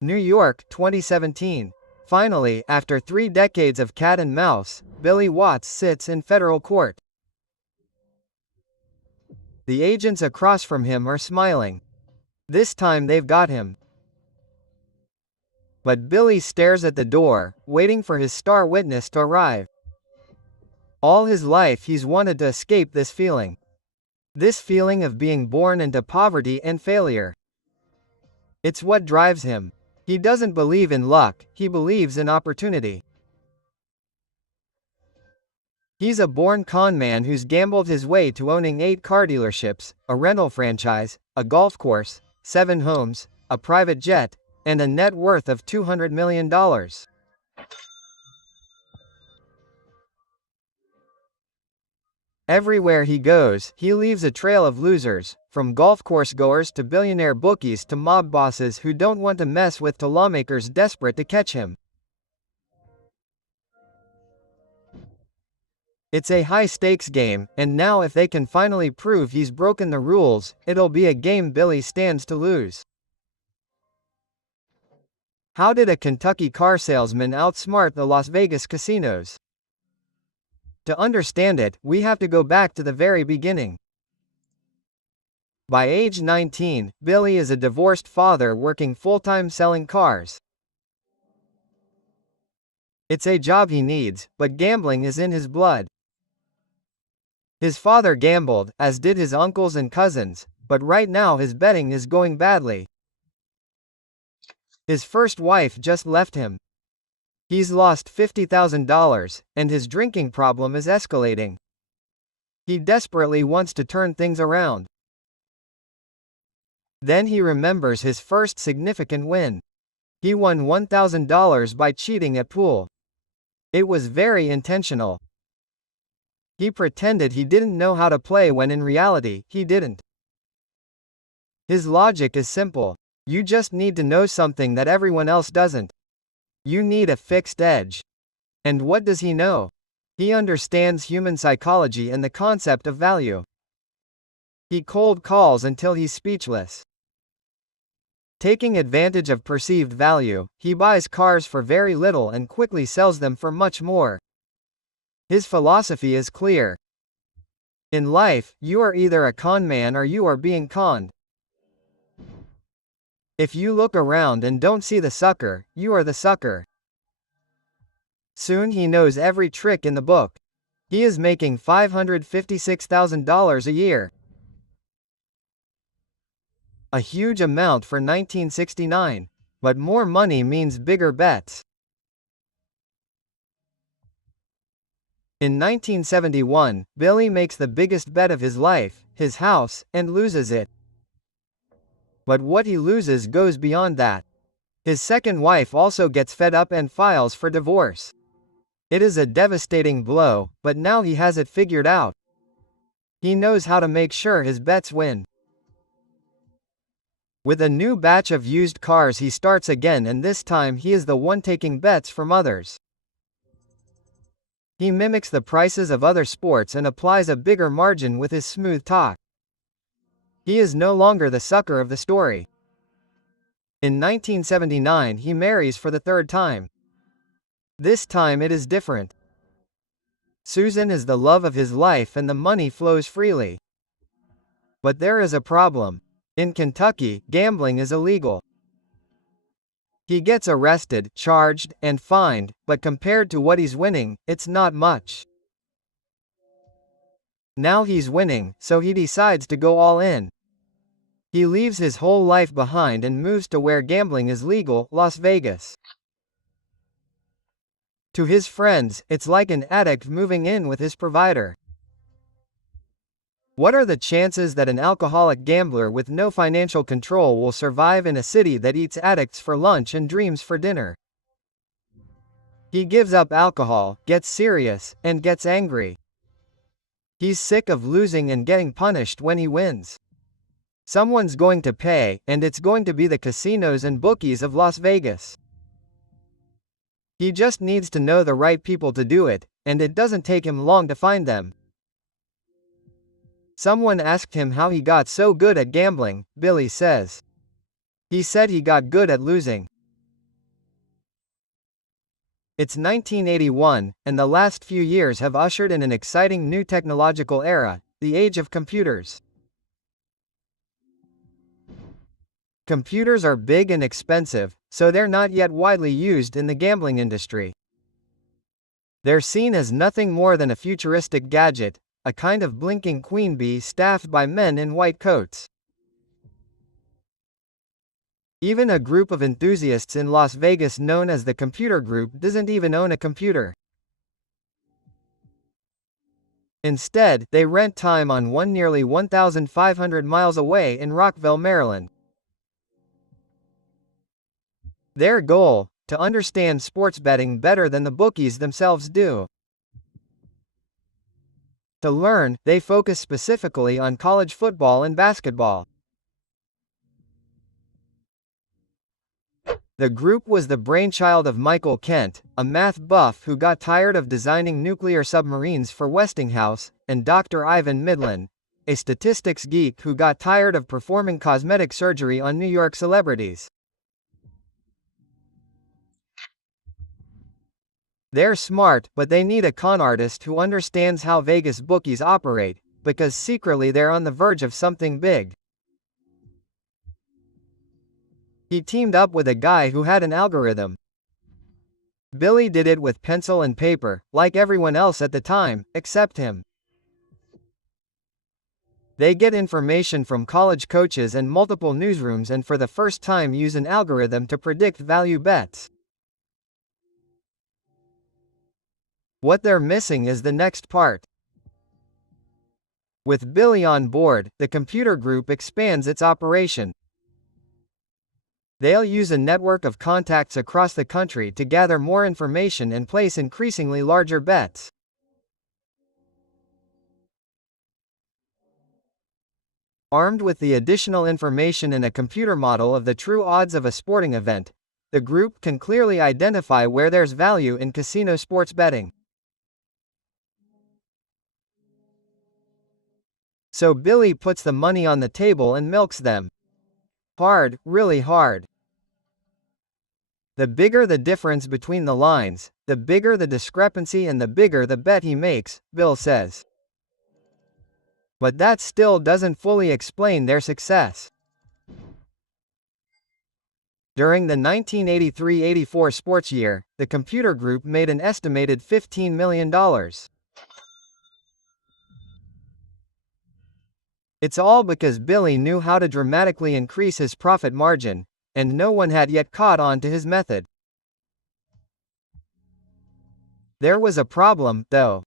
New York, 2017. Finally, after 3 decades of cat and mouse, Billy Watts sits in federal court. The agents across from him are smiling. This time they've got him. But Billy stares at the door, waiting for his star witness to arrive. All his life he's wanted to escape this feeling. This feeling of being born into poverty and failure. It's what drives him. He doesn't believe in luck, he believes in opportunity. He's a born con man who's gambled his way to owning 8 car dealerships, a rental franchise, a golf course, 7 homes, a private jet, and a net worth of $200 million. Everywhere he goes, he leaves a trail of losers, from golf course goers to billionaire bookies to mob bosses who don't want to mess with to lawmakers desperate to catch him. It's a high-stakes game, and now if they can finally prove he's broken the rules, it'll be a game Billy stands to lose. How did a Kentucky car salesman outsmart the Las Vegas casinos? To understand it, we have to go back to the very beginning. By age 19, Billy is a divorced father working full-time selling cars. It's a job he needs, but gambling is in his blood. His father gambled, as did his uncles and cousins, but right now his betting is going badly. His first wife just left him. He's lost $50,000, and his drinking problem is escalating. He desperately wants to turn things around. Then he remembers his first significant win. He won $1,000 by cheating at pool. It was very intentional. He pretended he didn't know how to play when in reality, he didn't. His logic is simple. You just need to know something that everyone else doesn't. You need a fixed edge. And what does he know? He understands human psychology and the concept of value. He cold calls until he's speechless. Taking advantage of perceived value, he buys cars for very little and quickly sells them for much more. His philosophy is clear. In life, you are either a con man or you are being conned. If you look around and don't see the sucker, you are the sucker. Soon he knows every trick in the book. He is making $556,000 a year. A huge amount for 1969. But more money means bigger bets. In 1971, Billy makes the biggest bet of his life, his house, and loses it. But what he loses goes beyond that. His second wife also gets fed up and files for divorce. It is a devastating blow, but now he has it figured out. He knows how to make sure his bets win. With a new batch of used cars he starts again, and this time he is the one taking bets from others. He mimics the prices of other sports and applies a bigger margin with his smooth talk. He is no longer the sucker of the story. In 1979 he marries for the 3rd time. This time it is different. Susan is the love of his life and the money flows freely. But there is a problem. In Kentucky, gambling is illegal. He gets arrested, charged, and fined, but compared to what he's winning, it's not much. Now he's winning, so he decides to go all in. He leaves his whole life behind and moves to where gambling is legal, Las Vegas. To his friends, it's like an addict moving in with his provider. What are the chances that an alcoholic gambler with no financial control will survive in a city that eats addicts for lunch and dreams for dinner? He gives up alcohol, gets serious, and gets angry. He's sick of losing and getting punished when he wins. Someone's going to pay, and it's going to be the casinos and bookies of Las Vegas. He just needs to know the right people to do it, and it doesn't take him long to find them. Someone asked him how he got so good at gambling. Billy says. He said he got good at losing. It's 1981, and the last few years have ushered in an exciting new technological era, the age of computers. Computers are big and expensive, so they're not yet widely used in the gambling industry. They're seen as nothing more than a futuristic gadget, a kind of blinking queen bee staffed by men in white coats. Even a group of enthusiasts in Las Vegas known as the Computer Group doesn't even own a computer. Instead, they rent time on one nearly 1,500 miles away in Rockville, Maryland. Their goal: to understand sports betting better than the bookies themselves do. To learn, they focus specifically on college football and basketball. The group was the brainchild of Michael Kent, a math buff who got tired of designing nuclear submarines for Westinghouse, and Dr. Ivan Midland, a statistics geek who got tired of performing cosmetic surgery on New York celebrities. They're smart, but they need a con artist who understands how Vegas bookies operate, because secretly they're on the verge of something big. He teamed up with a guy who had an algorithm. Billy did it with pencil and paper, like everyone else at the time, except him. They get information from college coaches and multiple newsrooms and for the first time use an algorithm to predict value bets. What they're missing is the next part. With Billy on board, the computer group expands its operation. They'll use a network of contacts across the country to gather more information and place increasingly larger bets. Armed with the additional information and a computer model of the true odds of a sporting event, the group can clearly identify where there's value in casino sports betting. So Billy puts the money on the table and milks them. Hard, really hard. The bigger the difference between the lines, the bigger the discrepancy and the bigger the bet he makes, Bill says. But that still doesn't fully explain their success. During the 1983-84 sports year, the computer group made an estimated $15 million. It's all because Billy knew how to dramatically increase his profit margin, and no one had yet caught on to his method. There was a problem, though.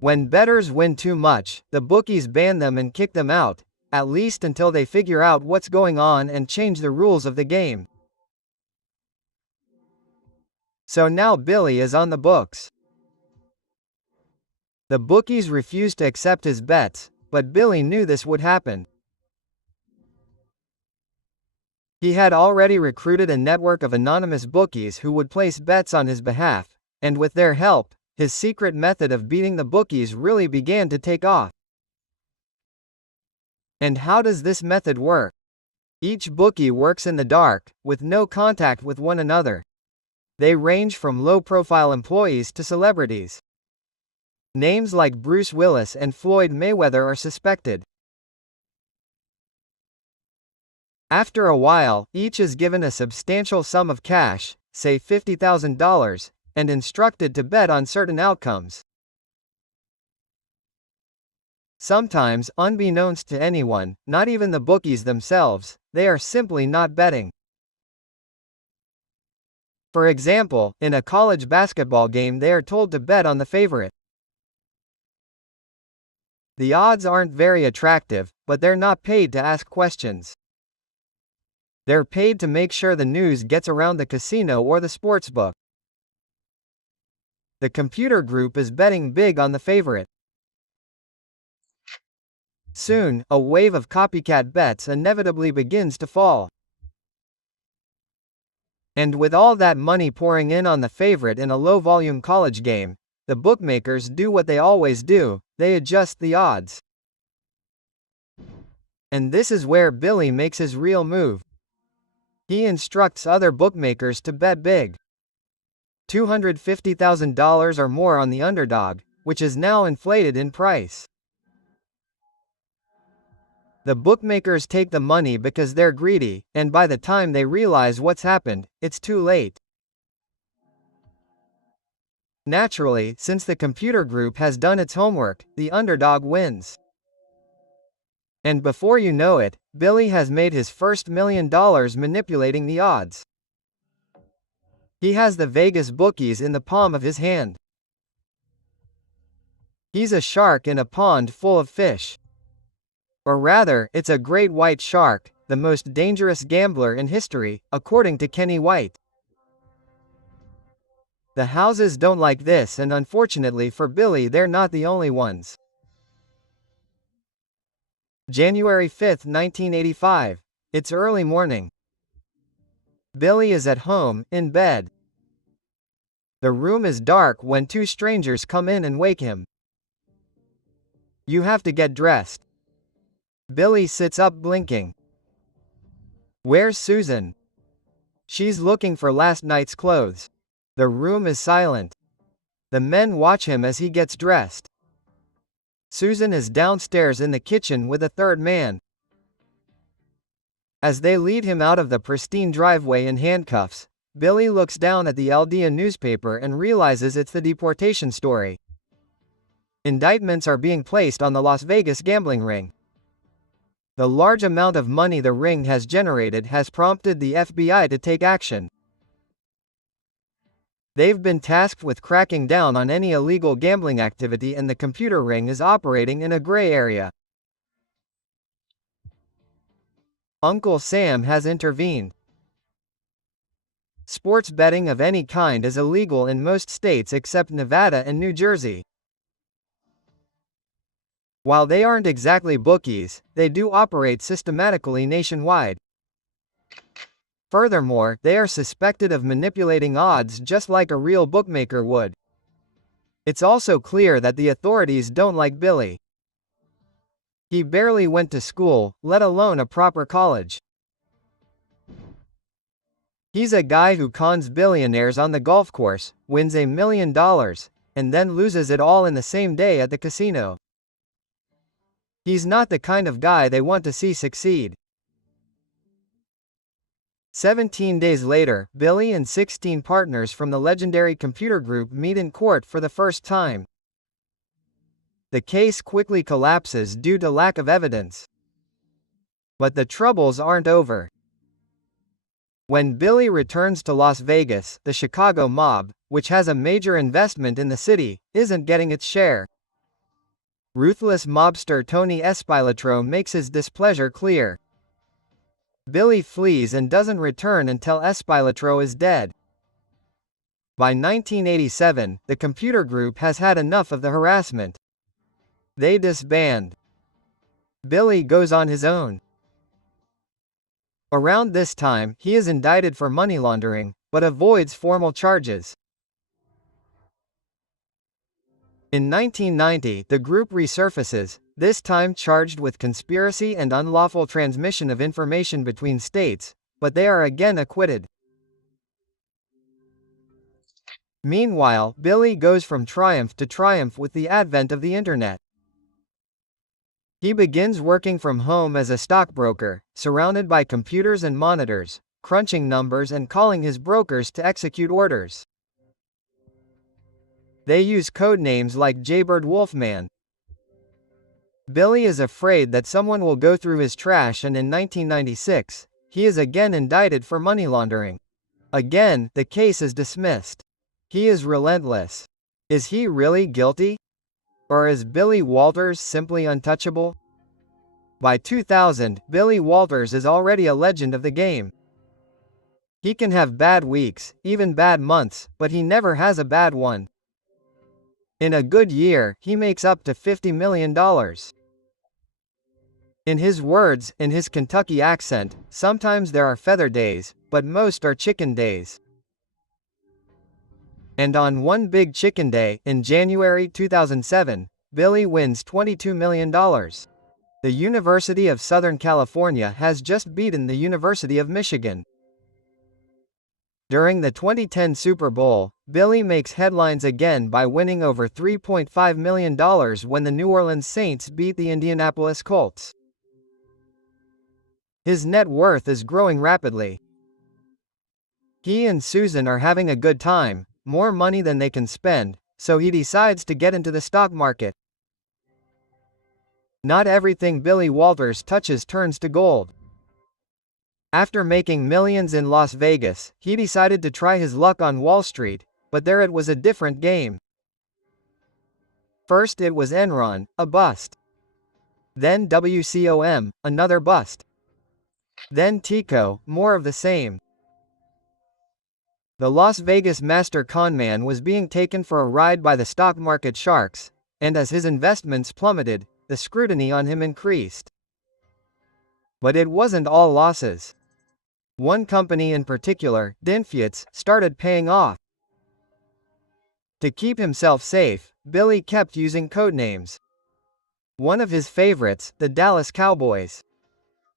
When bettors win too much, the bookies ban them and kick them out, at least until they figure out what's going on and change the rules of the game. So now Billy is on the books. The bookies refused to accept his bets, but Billy knew this would happen. He had already recruited a network of anonymous bookies who would place bets on his behalf, and with their help, his secret method of beating the bookies really began to take off. And how does this method work? Each bookie works in the dark, with no contact with one another. They range from low-profile employees to celebrities. Names like Bruce Willis and Floyd Mayweather are suspected. After a while, each is given a substantial sum of cash, say $50,000, and instructed to bet on certain outcomes. Sometimes, unbeknownst to anyone, not even the bookies themselves, they are simply not betting. For example, in a college basketball game they are told to bet on the favorite. The odds aren't very attractive, but they're not paid to ask questions. They're paid to make sure the news gets around the casino or the sportsbook. The computer group is betting big on the favorite. Soon, a wave of copycat bets inevitably begins to fall. And with all that money pouring in on the favorite in a low-volume college game, the bookmakers do what they always do: they adjust the odds. And this is where Billy makes his real move. He instructs other bookmakers to bet big. $250,000 or more on the underdog, which is now inflated in price. The bookmakers take the money because they're greedy, and by the time they realize what's happened, it's too late. Naturally, since the computer group has done its homework, the underdog wins. And before you know it, Billy has made his first $1 million manipulating the odds. He has the Vegas bookies in the palm of his hand. He's a shark in a pond full of fish. Or rather, it's a great white shark, the most dangerous gambler in history, according to Kenny White. The houses don't like this, and unfortunately for Billy, they're not the only ones. January 5, 1985. It's early morning. Billy is at home, in bed. The room is dark when two strangers come in and wake him. You have to get dressed. Billy sits up blinking. Where's Susan? She's looking for last night's clothes. The room is silent. The men watch him as he gets dressed. Susan is downstairs in the kitchen with a third man. As they lead him out of the pristine driveway in handcuffs, Billy looks down at the Aldea newspaper and realizes it's the deportation story. Indictments are being placed on the Las Vegas gambling ring. The large amount of money the ring has generated has prompted the FBI to take action. They've been tasked with cracking down on any illegal gambling activity, and the computer ring is operating in a gray area. Uncle Sam has intervened. Sports betting of any kind is illegal in most states except Nevada and New Jersey. While they aren't exactly bookies, they do operate systematically nationwide. Furthermore, they are suspected of manipulating odds just like a real bookmaker would. It's also clear that the authorities don't like Billy. He barely went to school, let alone a proper college. He's a guy who cons billionaires on the golf course, wins $1 million, and then loses it all in the same day at the casino. He's not the kind of guy they want to see succeed. 17 days later, Billy and 16 partners from the legendary computer group meet in court for the first time. The case quickly collapses due to lack of evidence. But the troubles aren't over. When Billy returns to Las Vegas, the Chicago mob, which has a major investment in the city, isn't getting its share. Ruthless mobster Tony Espilatro makes his displeasure clear. Billy flees and doesn't return until Espilatro is dead. By 1987, the computer group has had enough of the harassment. They disband. Billy goes on his own. Around this time, he is indicted for money laundering, but avoids formal charges. In 1990, the group resurfaces, this time charged with conspiracy and unlawful transmission of information between states, but they are again acquitted. Meanwhile, Billy goes from triumph to triumph with the advent of the internet. He begins working from home as a stockbroker, surrounded by computers and monitors, crunching numbers and calling his brokers to execute orders. They use code names like Jaybird Wolfman. Billy is afraid that someone will go through his trash, and in 1996, he is again indicted for money laundering. Again, the case is dismissed. He is relentless. Is he really guilty? Or is Billy Walters simply untouchable? By 2000, Billy Walters is already a legend of the game. He can have bad weeks, even bad months, but he never has a bad one. In a good year, he makes up to $50 million. In his words, in his Kentucky accent, sometimes there are feather days, but most are chicken days. And on one big chicken day, in January 2007, Billy wins $22 million. The University of Southern California has just beaten the University of Michigan. During the 2010 Super Bowl, Billy makes headlines again by winning over $3.5 million when the New Orleans Saints beat the Indianapolis Colts. His net worth is growing rapidly. He and Susan are having a good time, more money than they can spend, so he decides to get into the stock market. Not everything Billy Walters touches turns to gold. After making millions in Las Vegas, he decided to try his luck on Wall Street, but there it was a different game. First it was Enron, a bust. Then WCOM, another bust. Then TECO, more of the same. The Las Vegas master conman was being taken for a ride by the stock market sharks, and as his investments plummeted, the scrutiny on him increased. But it wasn't all losses. One company in particular, Dinfutz, started paying off. To keep himself safe, Billy kept using codenames. One of his favorites, the Dallas Cowboys.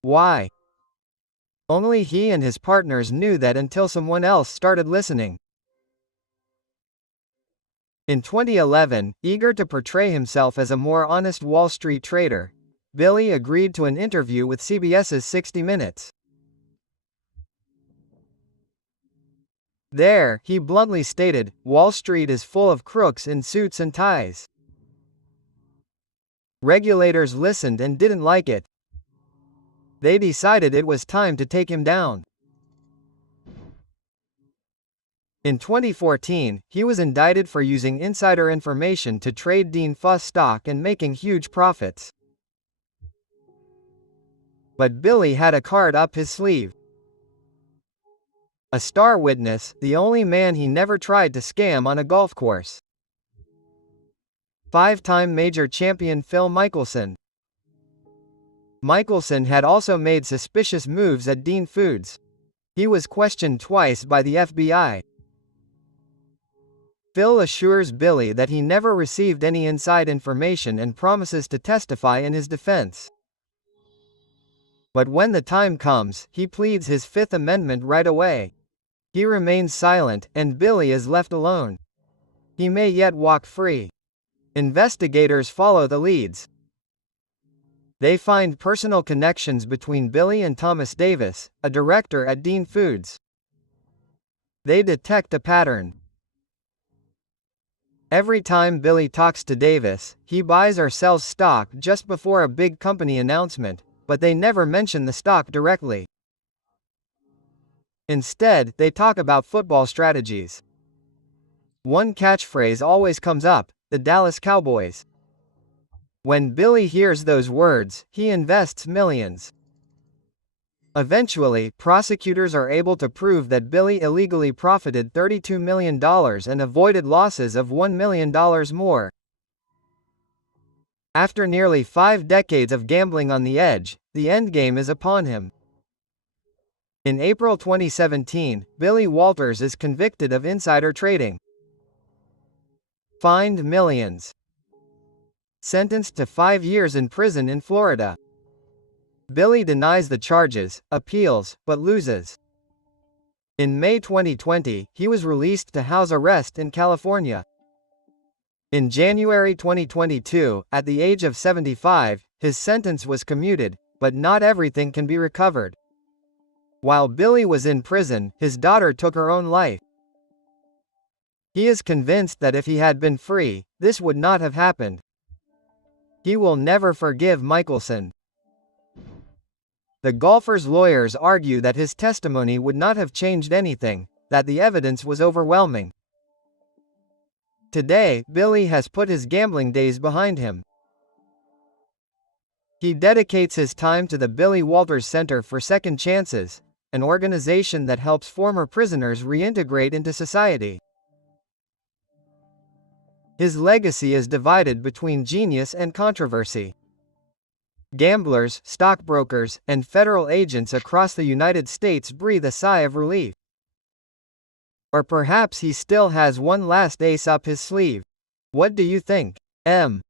Why? Only he and his partners knew that until someone else started listening. In 2011, eager to portray himself as a more honest Wall Street trader, Billy agreed to an interview with CBS's 60 Minutes. There, he bluntly stated, "Wall Street is full of crooks in suits and ties." Regulators listened and didn't like it. They decided it was time to take him down. In 2014, he was indicted for using insider information to trade Dean Fuss stock and making huge profits. But Billy had a card up his sleeve. A star witness, the only man he never tried to scam on a golf course. Five-time major champion Phil Mickelson. Mickelson had also made suspicious moves at Dean Foods. He was questioned twice by the FBI. Phil assures Billy that he never received any inside information and promises to testify in his defense. But when the time comes, he pleads his Fifth Amendment right away. He remains silent, and Billy is left alone. He may yet walk free. Investigators follow the leads. They find personal connections between Billy and Thomas Davis, a director at Dean Foods. They detect a pattern. Every time Billy talks to Davis, he buys or sells stock just before a big company announcement, but they never mention the stock directly. Instead, they talk about football strategies. One catchphrase always comes up, the Dallas Cowboys. When Billy hears those words, he invests millions. Eventually, prosecutors are able to prove that Billy illegally profited $32 million and avoided losses of $1 million more. After nearly 5 decades of gambling on the edge, the endgame is upon him. In April 2017, Billy Walters is convicted of insider trading. Fined millions. Sentenced to 5 years in prison in Florida. Billy denies the charges, appeals, but loses. In May 2020, he was released to house arrest in California. In January 2022, at the age of 75, his sentence was commuted, but not everything can be recovered. While Billy was in prison, his daughter took her own life. He is convinced that if he had been free, this would not have happened. He will never forgive Mickelson. The golfer's lawyers argue that his testimony would not have changed anything, that the evidence was overwhelming. Today, Billy has put his gambling days behind him. He dedicates his time to the Billy Walters Center for Second Chances, an organization that helps former prisoners reintegrate into society. His legacy is divided between genius and controversy. Gamblers, stockbrokers, and federal agents across the United States breathe a sigh of relief. Or perhaps he still has one last ace up his sleeve. What do you think? M.